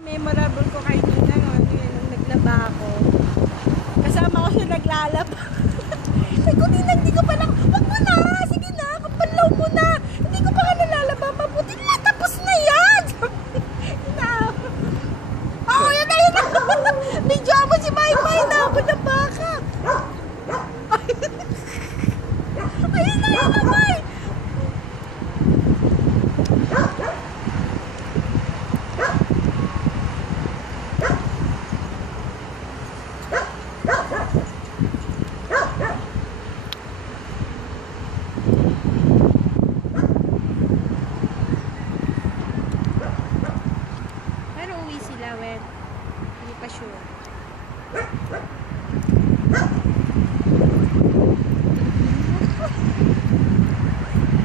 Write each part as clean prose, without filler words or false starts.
Memorable ko kay Nina nung naglaba ako. Kasama ko siya naglalaba. Sabi ko, Nina, hindi ko pa lang, wag mo na, sige na, kapalaw mo na. Hindi ko pa ka nalalaba, mabuti na, tapos na yan. Oo, yun na, yun na. Medyo mo si Maymay na ako ng baka. Ayun na, yun na, May. Pero uwi sila, when hindi pa sure.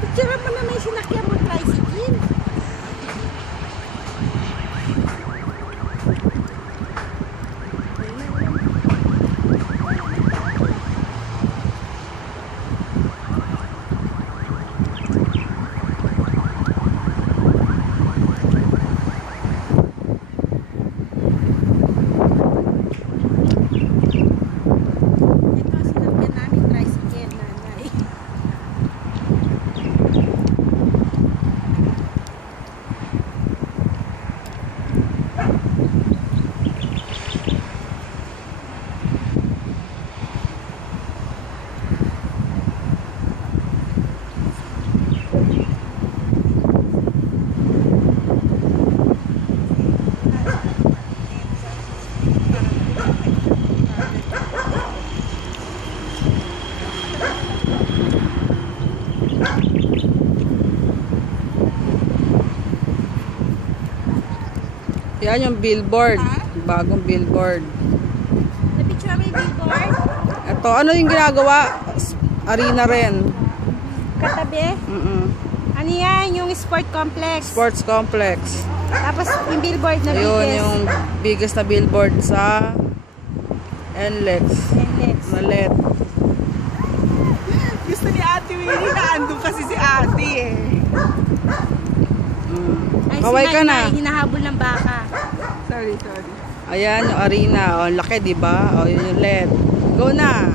Picture mo na may sinakyan mo tricycle. Yan yung billboard. Bagong billboard. Na-picture mo yung billboard? Ito, ano yung ginagawa? Arena rin. Katabi? Ano yan? Yung sport complex. Sports complex. Tapos yung billboard na Ayun, biggest. yung biggest na billboard sa NLEX. NLEX. Malet. Gusto ni Ate Winnie na andun kasi si Ate eh. Ay, Kaway ka na. Hinahabol ng baka. Sorry. Ayan, yung arena. O, laki, di ba? O, yun yung LED. Go na!